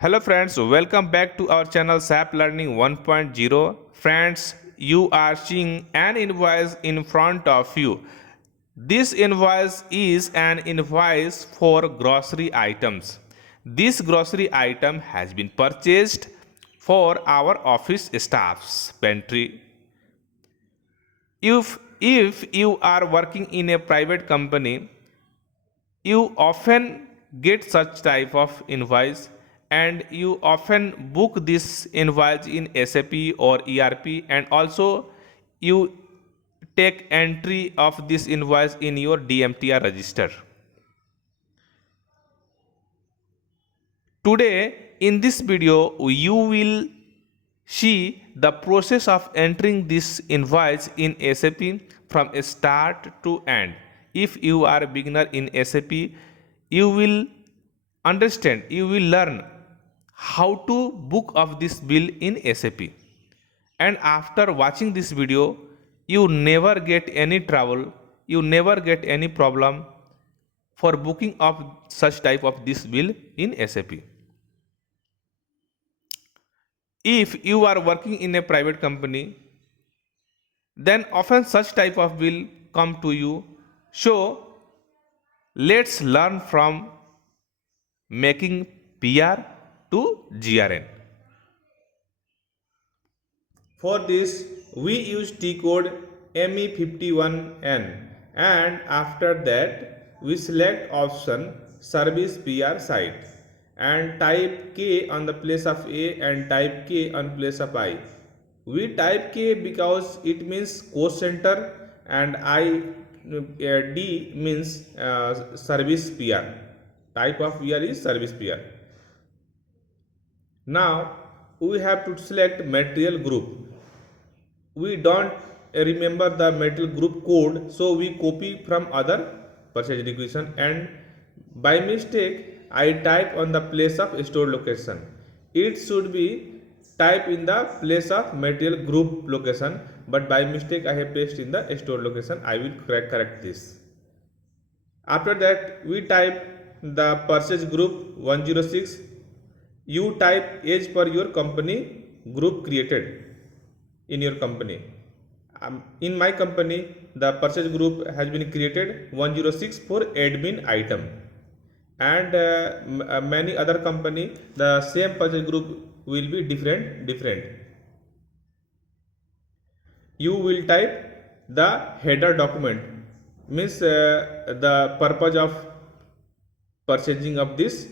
Hello friends, welcome back to our channel SAP Learning 1.0. Friends, you are seeing an invoice in front of you. This invoice is an invoice for grocery items. This grocery item has been purchased for our office staff's pantry. If you are working in a private company, you often get such type of invoice and you often book this invoice in SAP or ERP, and also you take entry of this invoice in your DMTR register. Today in this video you will see the process of entering this invoice in SAP from start to end. If you are a beginner in SAP, you will you will learn how to book of this bill in SAP. And after watching this video, you never get any trouble, you never get any problem for booking of such type of this bill in SAP. If you are working in a private company, then often such type of bill come to you. So let's learn from making PR to GRN. For this, we use T code Me51N, and after that we select option service PR site and type K on the place of A and type K on place of I. We type K because it means cost center, and D means service PR. Type of PR is service PR. Now we have to select material group. We don't remember the material group code, so we copy from other purchase requisition, and by mistake I type on the place of store location. It should be type in the place of material group location, but by mistake I have placed in the store location. I will correct this. After that we type the purchase group 106. You type age per your company group created in your company. In my company, the purchase group has been created 106 for admin item, and many other company the same purchase group will be different. You will type the header document, means the purpose of purchasing of this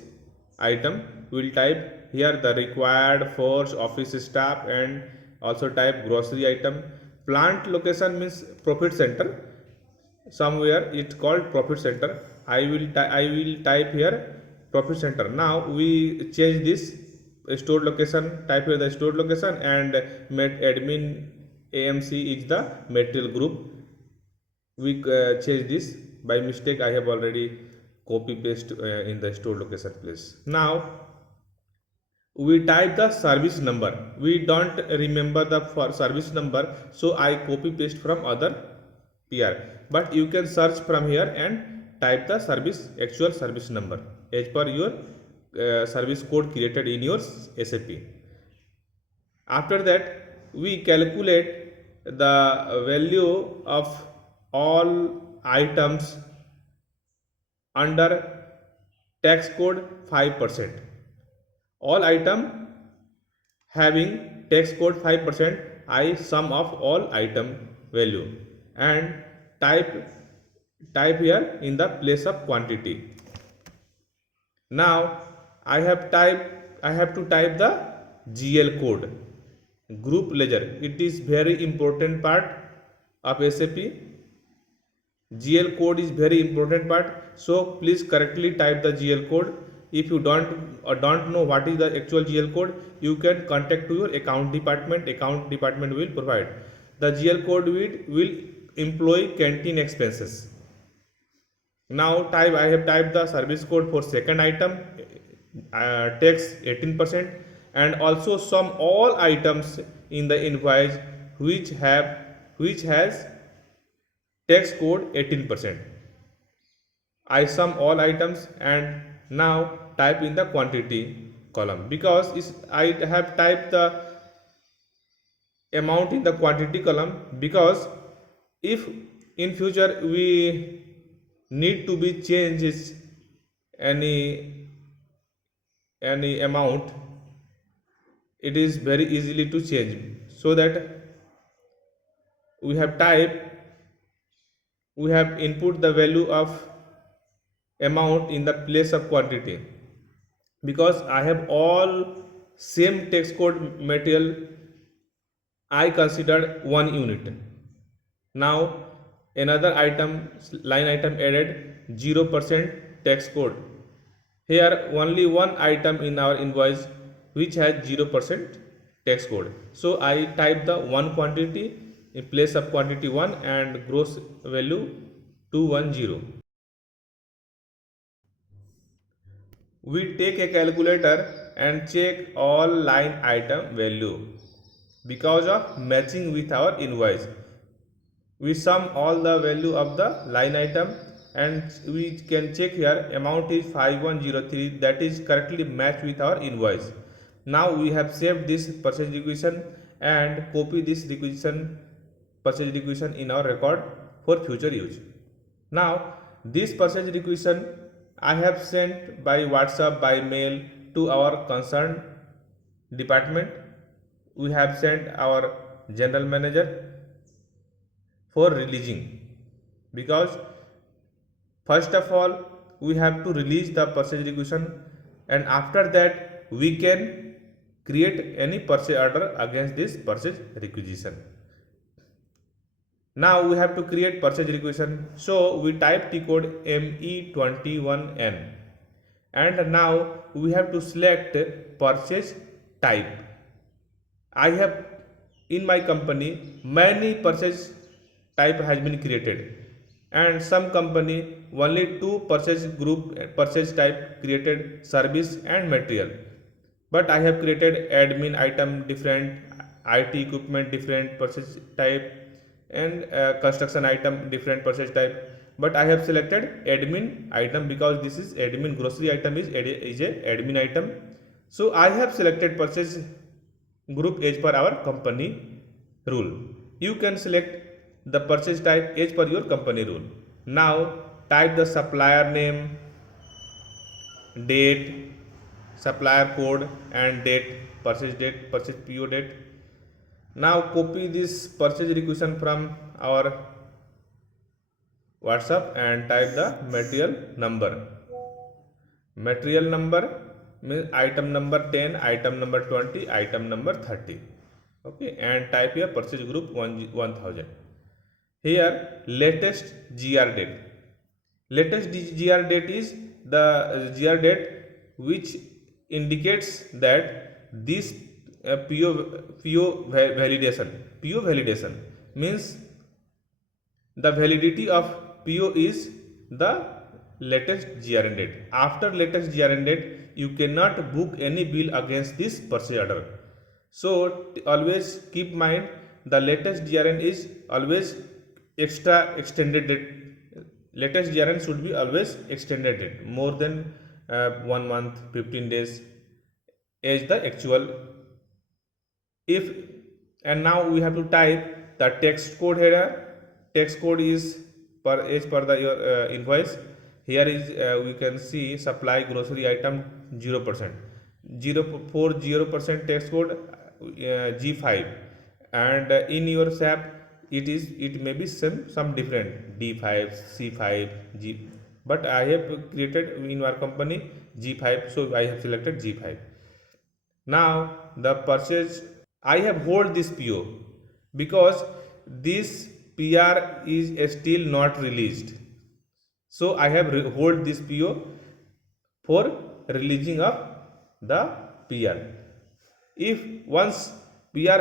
item. We will type here the required force office staff, and also type grocery item. Plant location means profit center, somewhere it's called profit center. I will type here profit center. Now we change this store location, type here the store location, and admin AMC is the material group. We change this. By mistake I have already copy paste in the store location place. Now we type the service number. We don't remember the service number, so I copy paste from other PR, but you can search from here and type the actual service number as per your service code created in your SAP. After that we calculate the value of all items under tax code 5%. All item having tax code 5%, I sum of all item value and type here in the place of quantity. Now I have to type the GL code, group ledger. It is very important part of SAP. GL code is very important part, so please correctly type the GL code. If you don't know what is the actual GL code, you can contact to your account department. Account department will provide the GL code. Will employee canteen expenses. Now I have typed the service code for second item, tax 18%, and also sum all items in the invoice which has tax code 18%. I sum all items and now type in the quantity. column, because I have typed the amount in the quantity column, because if in future we need to be changes any amount, it is very easily to change. So that we have type, we have input the value of amount in the place of quantity, because I have all same text code material, I considered one unit. Now another item, line item added 0% text code. Here only one item in our invoice which has 0% text code. So I type the one quantity in place of quantity 1 and gross value 210. We take a calculator and check all line item value. Because of matching with our invoice, we sum all the value of the line item and we can check here amount is 5103, that is correctly matched with our invoice. Now we have saved this purchase requisition and copy this requisition, purchase requisition in our record for future use. Now this purchase requisition I have sent by WhatsApp, by mail to our concerned department. We have sent our general manager for releasing, because first of all we have to release the purchase requisition, and after that we can create any purchase order against this purchase requisition. Now we have to create purchase requisition, so we type T code Me51N, and now we have to select purchase type. I have in my company many purchase type has been created, and some company only two purchase group purchase type created, service and material. But I have created admin item different, IT equipment different purchase type, and construction item different purchase type. But I have selected admin item because this is admin, grocery item is a admin item. So I have selected purchase group as per our company rule. You can select the purchase type as per your company rule. Now type the supplier name, date, supplier code and date, purchase PO date. Now copy this purchase requisition from our WhatsApp and type the material number. Material number means item number 10, item number 20, item number 30. Okay, and type here purchase group 1000. Here latest GR date. Latest GR date is the GR date which indicates that this PO validation means the validity of PO is the latest GRN date. After latest GRN date, you cannot book any bill against this purchase order. So always keep mind the latest GRN is always extra extended date. Latest GRN should be always extended date, more than 1 month, 15 days as the actual. If and now we have to type the text code here. Text code is as per the your invoice. Here is we can see supply grocery item 0%, 0% text code G5, and in your SAP it may be some different D5, C5, G, but I have created in our company G5, so I have selected G5. Now the purchase, I have hold this PO because this PR is still not released. So I have hold this PO for releasing of the PR. If once PR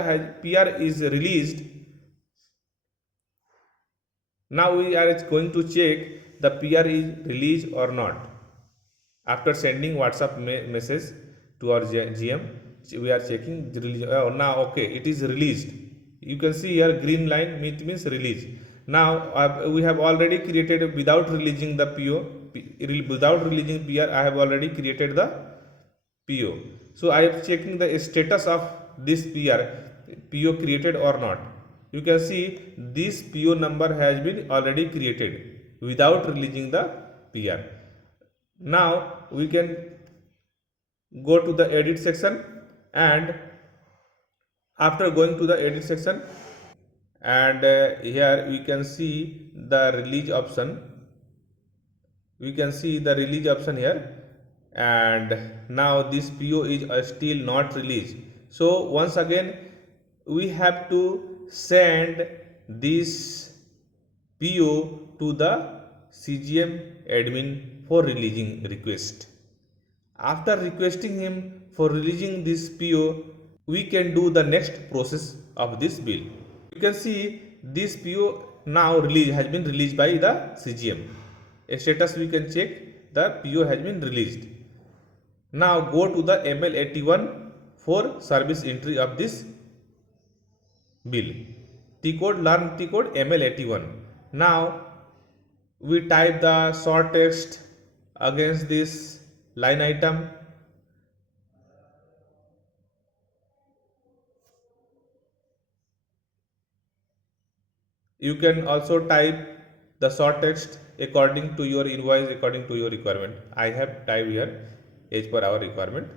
is released, now we are going to check the PR is released or not. After sending WhatsApp message to our GM, we are checking the release. Now okay, it is released. You can see here green line, it means release. Now we have already created without releasing the PO, without releasing PR, I have already created the PO. So I am checking the status of this PO created or not. You can see this PO number has been already created without releasing the PR. Now we can go to the edit section, and after going to the edit section, and here we can see the release option. We can see the release option here, and now this PO is still not released. So once again we have to send this PO to the CGM admin for releasing request. After requesting him for releasing this PO, we can do the next process of this bill. You can see this PO now has been released by the CGM. A status we can check, the PO has been released. Now go to the ML81 for service entry of this bill. T code, learn T code ML81. Now we type the short text against this line item. You can also type the short text according to your invoice, according to your requirement. I have typed here as per our requirement.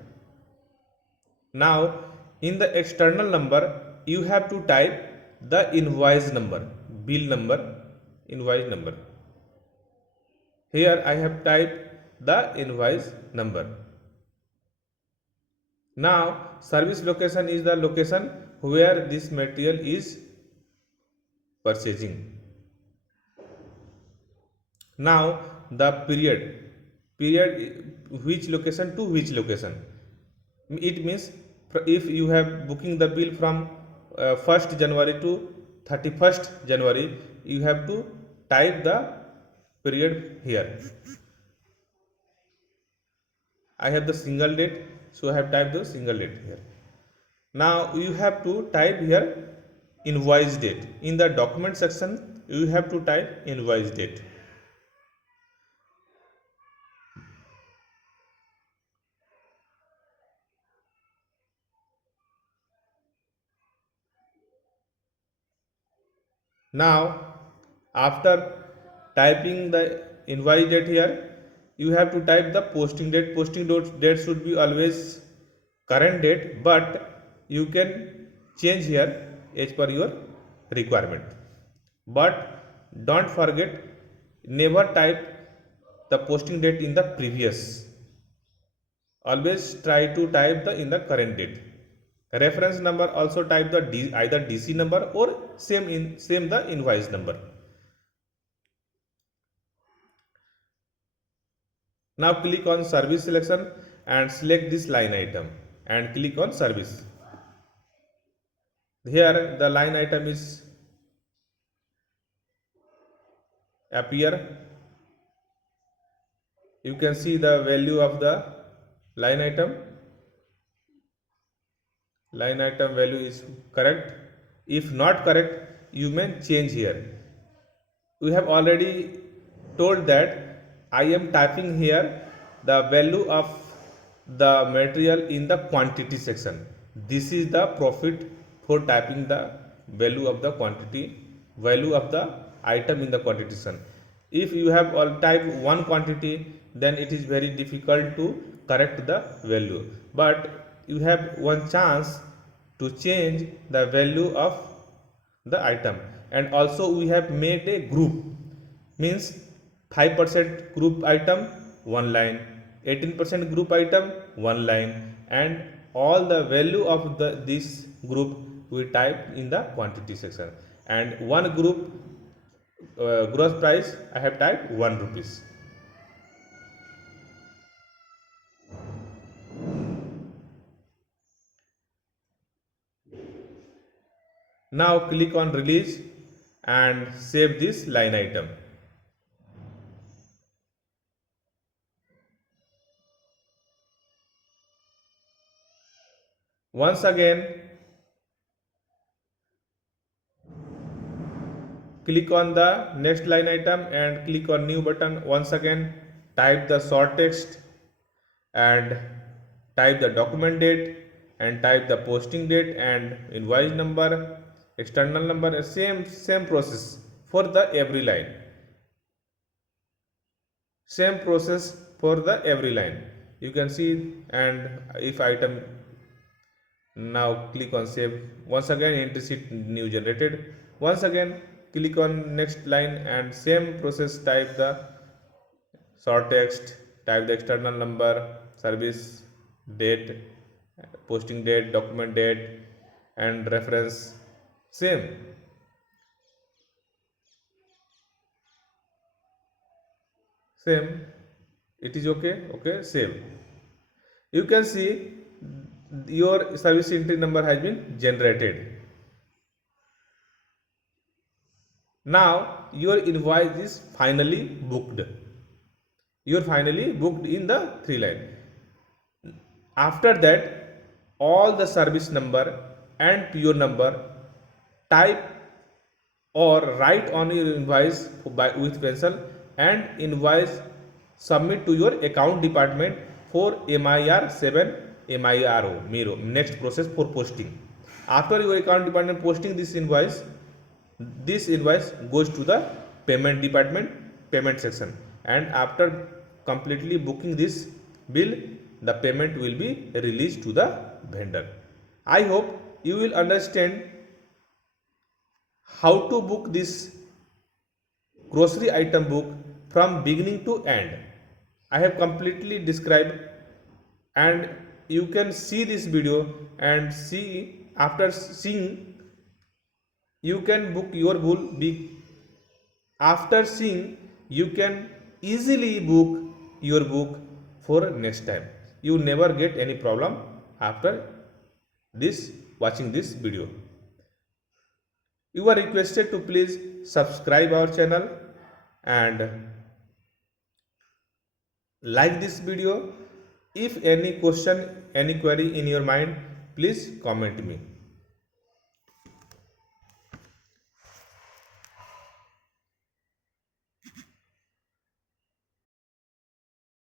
Now in the external number you have to type the invoice number, bill number, invoice number. Here I have typed the invoice number. Now service location is the location where this material is purchasing. Now the period which location to which location. It means if you have booking the bill from 1st January to 31st January, you have to type the period here. I have the single date, so I have typed the single date here. Now you have to type here invoice date. In the document section, you have to type invoice date. Now after typing the invoice date here, you have to type the posting date. Posting date should be always current date, but you can change here as per your requirement. But don't forget, never type the posting date in the previous. Always try to type the in the current date. Reference number also type the either DC number or same the invoice number. Now click on service selection and select this line item and click on service. Here the line item is appear. You can see the value of the line item. Line item value is correct. If not correct, you may change here. We have already told that I am typing here the value of the material in the quantity section. This is the profit for typing the value of the quantity, value of the item in the quantity section. If you have all typed one quantity, then it is very difficult to correct the value. But you have one chance to change the value of the item. And also we have made a group, means 5% group item one line, 18% group item one line, and all the value of this group we type in the quantity section. And one group gross price I have typed 1 rupees. Now click on release and save this line item. Once again click on the next line item and click on new button. Once again type the short text and type the document date and type the posting date and invoice number, external number. Same process for the every line. Same process for the every line. You can see, and if item, now click on save. Once again entry sheet new generated. Once again click on next line and same process, type the short text, type the external number, service date, posting date, document date and reference. Same. It is okay. Save. You can see your service entry number has been generated. Now your invoice is finally booked. You are finally booked in the 3 line. After that, all the service number and PO number type or write on your invoice with pencil and invoice submit to your account department for MIR7 MIRO, next process for posting. After your account department posting this invoice goes to the payment department, payment section, and after completely booking this bill, the payment will be released to the vendor. I hope you will understand how to book this grocery item book from beginning to end. I have completely described, and you can see this video and see, after seeing you can book your bill. After seeing, you can easily book your book for next time. You never get any problem after this watching this video. You are requested to please subscribe our channel and like this video. If any question, any query in your mind, please comment me.